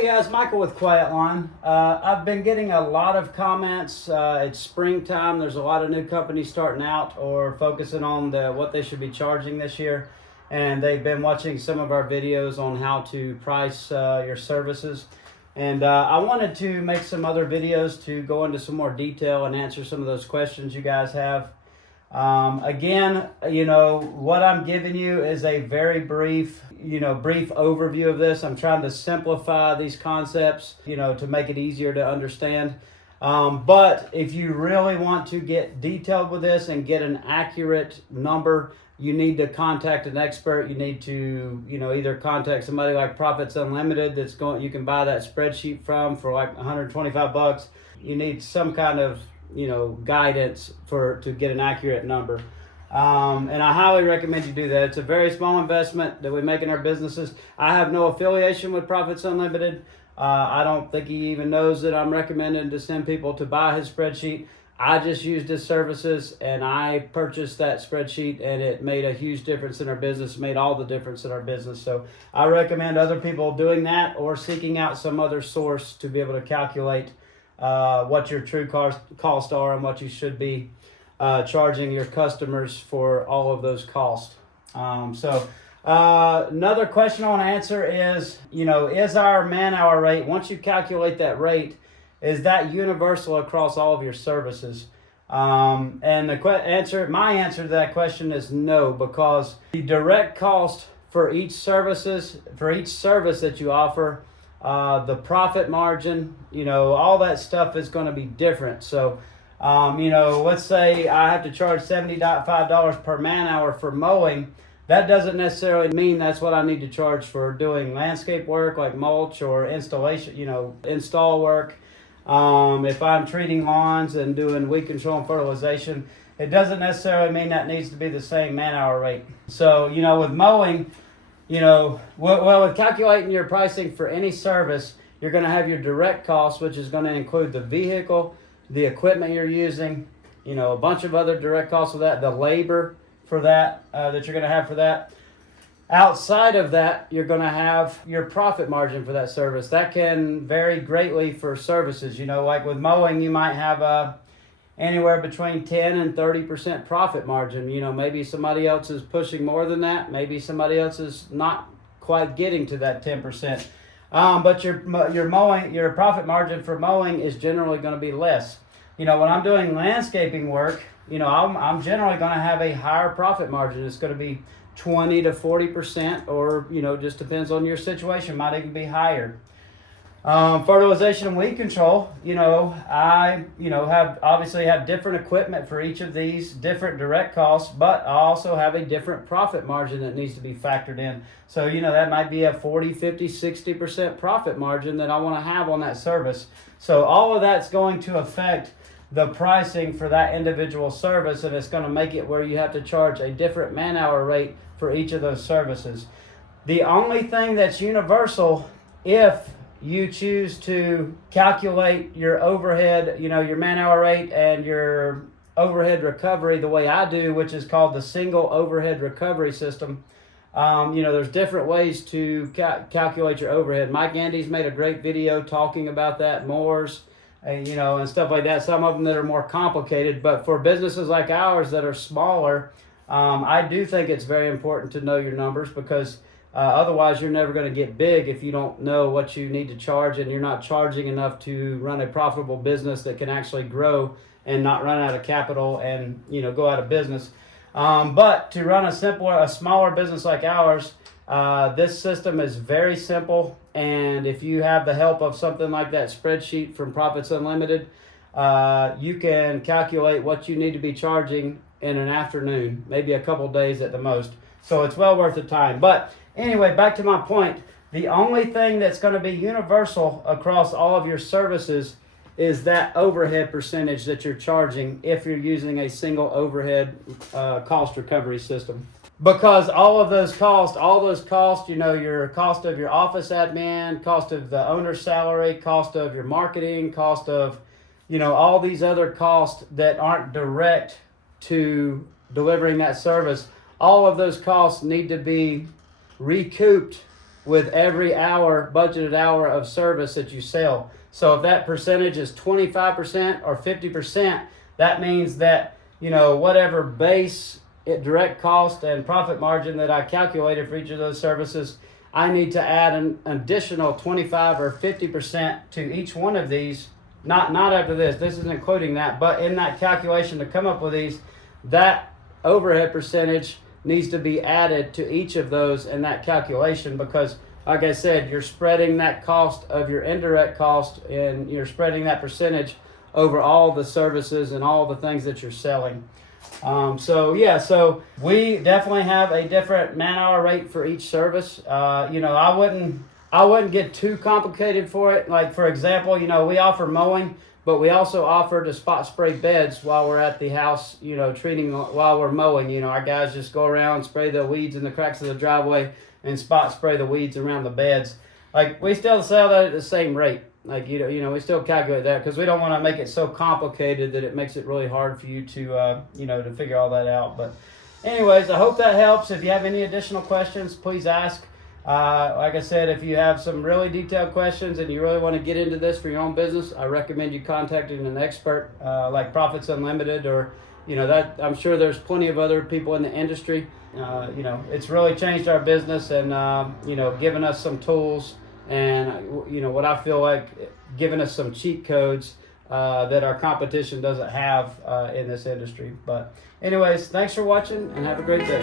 Hey guys, Michael with Quiet Line. I've been getting a lot of comments. It's springtime. There's a lot of new companies starting out or focusing on what they should be charging this year. And they've been watching some of our videos on how to price your services. And I wanted to make some other videos to go into some more detail and answer some of those questions you guys have. Again, what I'm giving you is a very brief overview of this. I'm trying to simplify these concepts, to make it easier to understand. But if you really want to get detailed with this and get an accurate number, you need to contact an expert. You need to, either contact somebody like Profits Unlimited you can buy that spreadsheet from for like $125. You need some kind of guidance to get an accurate number. And I highly recommend you do that. It's a very small investment that we make in our businesses. I have no affiliation with Profits Unlimited. I don't think he even knows that I'm recommending to send people to buy his spreadsheet. I just used his services and I purchased that spreadsheet, and it made a huge difference in our business, made all the difference in our business. So I recommend other people doing that or seeking out some other source to be able to calculate what your true costs are and what you should be charging your customers for all of those costs. Another question I want to answer is, is our man-hour rate, once you calculate that rate, is that universal across all of your services? And my answer to that question is no, because the direct cost for each service that you offer, the profit margin, all that stuff is going to be different. So, let's say I have to charge $75 per man hour for mowing. That doesn't necessarily mean that's what I need to charge for doing landscape work like mulch or installation, install work. If I'm treating lawns and doing weed control and fertilization, it doesn't necessarily mean that needs to be the same man hour rate. So, with mowing, with calculating your pricing for any service, you're going to have your direct costs, which is going to include the vehicle, the equipment you're using, a bunch of other direct costs with that, the labor for that, that you're going to have for that. Outside of that, you're going to have your profit margin for that service. That can vary greatly for services. Like with mowing, you might have anywhere between 10 and 30% profit margin. Maybe somebody else is pushing more than that. Maybe somebody else is not quite getting to that 10%. But your profit margin for mowing is generally going to be less. When I'm doing landscaping work, I'm generally going to have a higher profit margin. It's going to be 20 to 40%, or just depends on your situation. Might even be higher. Fertilization and weed control, I have different equipment for each of these, different direct costs, but I also have a different profit margin that needs to be factored in. So, that might be a 40, 50, 60% profit margin that I want to have on that service. So all of that's going to affect the pricing for that individual service, and it's going to make it where you have to charge a different man-hour rate for each of those services. The only thing that's universal, if you choose to calculate your overhead, your man-hour rate and your overhead recovery the way I do, which is called the single overhead recovery system. There's different ways to calculate your overhead. Mike Andy's made a great video talking about that, mowers, and stuff like that. Some of them that are more complicated, but for businesses like ours that are smaller, I do think it's very important to know your numbers, because otherwise you're never going to get big if you don't know what you need to charge, and you're not charging enough to run a profitable business that can actually grow and not run out of capital and go out of business. But to run a smaller business like ours, this system is very simple, and if you have the help of something like that spreadsheet from Profits Unlimited, you can calculate what you need to be charging in an afternoon, maybe a couple days at the most. So it's well worth the time. But anyway, back to my point. The only thing that's going to be universal across all of your services is that overhead percentage that you're charging if you're using a single overhead cost recovery system. Because all those costs, your cost of your office admin, cost of the owner's salary, cost of your marketing, cost of, all these other costs that aren't direct to delivering that service, all of those costs need to be recouped with every hour, budgeted hour of service that you sell. So if that percentage is 25% or 50%, that means that, whatever base direct cost and profit margin that I calculated for each of those services, I need to add an additional 25 or 50% to each one of these. Not after this isn't including that, but in that calculation to come up with these, that overhead percentage needs to be added to each of those in that calculation, because like I said, you're spreading that cost of your indirect cost, and you're spreading that percentage over all the services and all the things that you're selling. So we definitely have a different man-hour rate for each service. I wouldn't get too complicated for it. Like, for example, we offer mowing, but we also offer to spot spray beds while we're at the house, treating while we're mowing. Our guys just go around, spray the weeds in the cracks of the driveway, and spot spray the weeds around the beds. Like, we still sell that at the same rate. Like, we still calculate that because we don't want to make it so complicated that it makes it really hard for you to, to figure all that out. But anyways, I hope that helps. If you have any additional questions, please ask. Like I said, if you have some really detailed questions and you really want to get into this for your own business, I recommend you contacting an expert like Profits Unlimited, or that I'm sure there's plenty of other people in the industry. It's really changed our business and given us some tools and what I feel like giving us some cheat codes that our competition doesn't have in this industry. But anyways, thanks for watching and have a great day.